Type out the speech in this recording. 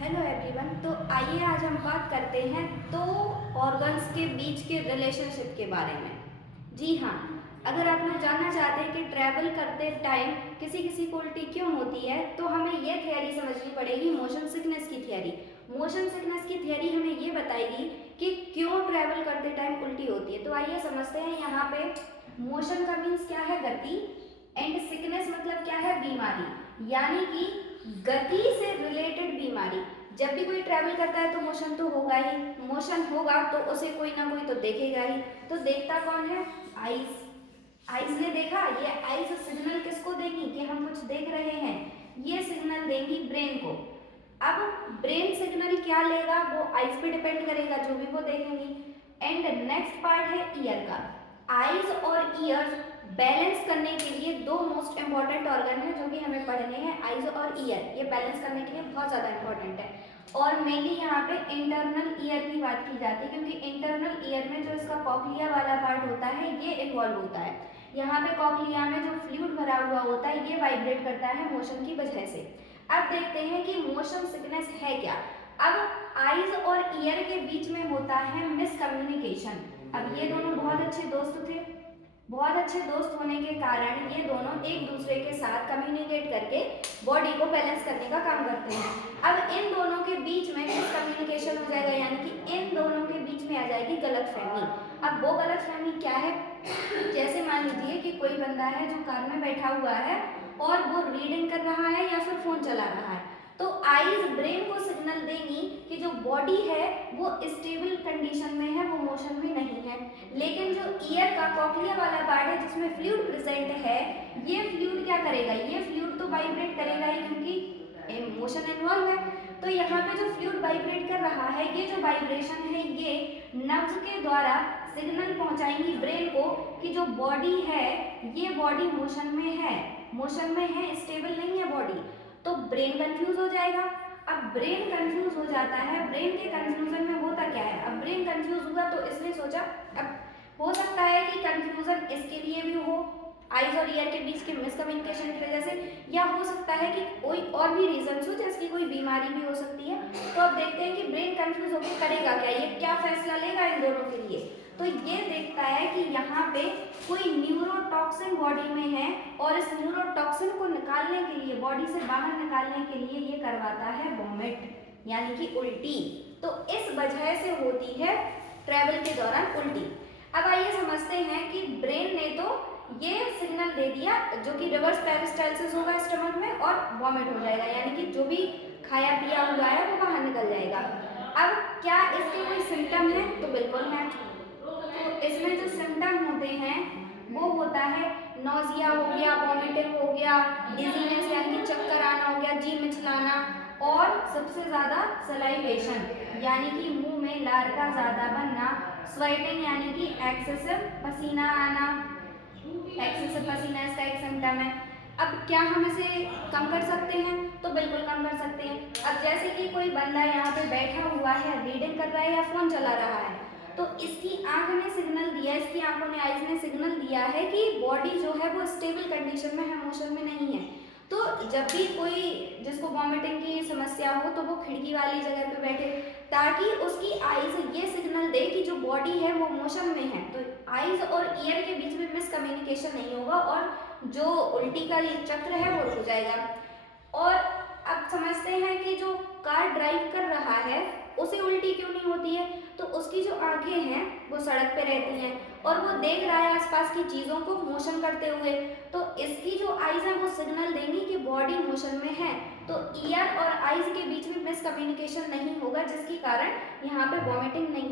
Hello everyone. तो आइए आज हम बात करते हैं दो ऑर्गन्स के बीच के रिलेशनशिप के बारे में। जी हाँ, अगर आप लोग जानना चाहते हैं कि ट्रैवल करते टाइम किसी किसी को उल्टी क्यों होती है, तो हमें ये थियरी समझनी पड़ेगी, मोशन सिकनेस की थियरी। मोशन सिकनेस की थियरी हमें ये बताएगी कि क्यों ट्रैवल करते टाइम उल्टी होती है। तो आइए समझते हैं। यहाँ पे मोशन का मीन्स क्या है? गति। एंड सिकनेस मतलब क्या है? बीमारी, यानी कि गति से रिलेटेड बीमारी। जब भी कोई ट्रैवल करता है तो मोशन तो होगा ही, मोशन होगा तो उसे कोई ना कोई तो देखेगा ही। तो देखता कौन है? आईज। आईज ने देखा, ये आईज सिग्नल किसको देगी कि हम कुछ देख रहे हैं? ये सिग्नल देंगी ब्रेन को। अब ब्रेन सिग्नल क्या लेगा वो आईज पे डिपेंड करेगा, जो भी वो देखेंगी। एंड नेक्स्ट पार्ट है ईयर का। आईज और ईयर्स बैलेंस करने के लिए दो मोस्ट इंपॉर्टेंट ऑर्गन है जो कि हमें पढ़ने हैं, आईज और ईयर। ये बैलेंस करने के लिए बहुत ज़्यादा इंपॉर्टेंट है। और मेनली यहाँ पे इंटरनल ईयर की बात की जाती है, क्योंकि इंटरनल ईयर में जो इसका कॉक्लिया वाला पार्ट होता है ये इन्वॉल्व होता है। यहाँ पे कॉक्लिया में जो फ्लूइड भरा हुआ होता है ये वाइब्रेट करता है मोशन की वजह से। अब देखते हैं कि मोशन सिकनेस है क्या। अब आईज और ईयर के बीच में होता है मिसकम्युनिकेशन। अब ये दोनों बहुत अच्छे दोस्त थे, बहुत अच्छे दोस्त होने के कारण ये दोनों एक दूसरे के साथ कम्युनिकेट करके बॉडी को बैलेंस करने का काम करते हैं। अब इन दोनों के बीच में मिसकम्युनिकेशन हो जाएगा, यानी कि इन दोनों के बीच में आ जाएगी गलतफहमी। अब वो गलतफहमी क्या है? जैसे मान लीजिए कि कोई बंदा है जो कार में बैठा हुआ है और वो रीडिंग कर रहा है या फिर फोन चला रहा है, तो आईज ब्रेन को सिग्नल देंगी कि जो बॉडी है वो स्टेबल कंडीशन में है, वो मोशन में नहीं है। लेकिन जो ईयर का कॉक्लिया वाला पार्ट है जिसमें फ्लूइड प्रेजेंट है, ये फ्लूइड क्या करेगा? ये फ्लूइड तो वाइब्रेट करेगा ही, क्योंकि मोशन इन्वॉल्व है। तो यहाँ पे जो फ्लूइड वाइब्रेट कर रहा है, ये जो वाइब्रेशन है ये नर्व्स के द्वारा सिग्नल पहुंचाएंगी ब्रेन को कि जो बॉडी है ये बॉडी मोशन में है, मोशन में है, स्टेबल नहीं है बॉडी। तो ब्रेन कंफ्यूज हो जाएगा। अब ब्रेन कंफ्यूज हो जाता है, ब्रेन के कंफ्यूजन में होता क्या है? अब ब्रेन कंफ्यूज हुआ तो इसने सोचा, अब हो सकता है कि कंफ्यूजन इसके लिए भी हो, आईज और ईयर के बीच के मिसकम्युनिकेशन की वजह से, या हो सकता है कि कोई और भी रीजन हो, जैसे कोई बीमारी भी हो सकती है। तो अब देखते हैं कि ब्रेन कंफ्यूज होकर करेगा क्या, ये क्या फैसला लेगा इन दोनों के लिए। तो ये देखता है कि यहाँ पे कोई न्यूरोटॉक्सिन बॉडी में है और इस न्यूरोटॉक्सिन को निकालने के लिए, बॉडी से बाहर निकालने के लिए ये करवाता है वॉमिट, यानी कि उल्टी। तो इस वजह से होती है ट्रैवल के दौरान उल्टी। अब आइए समझते हैं कि ब्रेन ने तो ये सिग्नल दे दिया जो कि रिवर्स पेरिस्टाल्सिस होगा स्टमक में और वॉमिट हो जाएगा, यानी कि जो भी खाया पिया हुआ है वो बाहर निकल जाएगा। अब क्या इसके कोई सिम्टम है? तो बिल्कुल है। तो इसमें जो सिम्टम होते हैं वो होता है नोजिया हो गया, वॉमिटिंग हो गया, डिजीनेस यानी कि चक्कर आना हो गया, जी मिचलाना, और सबसे ज़्यादा सलाइवेशन यानी कि मुंह में लार का ज़्यादा बनना, स्वेटिंग यानी कि एक्सेसिव पसीना आना, एक्सेसिव पसीना इसका एक सिम्टम है। अब क्या हम इसे कम कर सकते हैं? तो बिल्कुल कम कर सकते हैं। अब जैसे कि कोई बंदा यहाँ पे बैठा हुआ है, रीडिंग कर रहा है या फोन चला रहा है, तो इसकी आंख ने सिग्नल दिया, इसकी आंखों ने, आईज ने सिग्नल दिया है कि बॉडी जो है वो स्टेबल कंडीशन में है, मोशन में नहीं है। तो जब भी कोई जिसको वॉमिटिंग की समस्या हो तो वो खिड़की वाली जगह पे बैठे, ताकि उसकी आईज ये सिग्नल दे कि जो बॉडी है वो मोशन में है। तो आईज और ईयर के बीच में मिसकम्युनिकेशन नहीं होगा और जो उल्टी का ये चक्र है वो रुक जाएगा। और अब समझते हैं कि जो कार ड्राइव कर रहा है उसे उल्टी क्यों नहीं होती है? तो उसकी जो आंखें हैं वो सड़क पे रहती हैं और वो देख रहा है आसपास की चीज़ों को मोशन करते हुए। तो इसकी जो आईज है वो सिग्नल देंगी कि बॉडी मोशन में है। तो ईयर और आईज के बीच में मिसकम्युनिकेशन नहीं होगा, जिसके कारण यहाँ पे वॉमिटिंग नहीं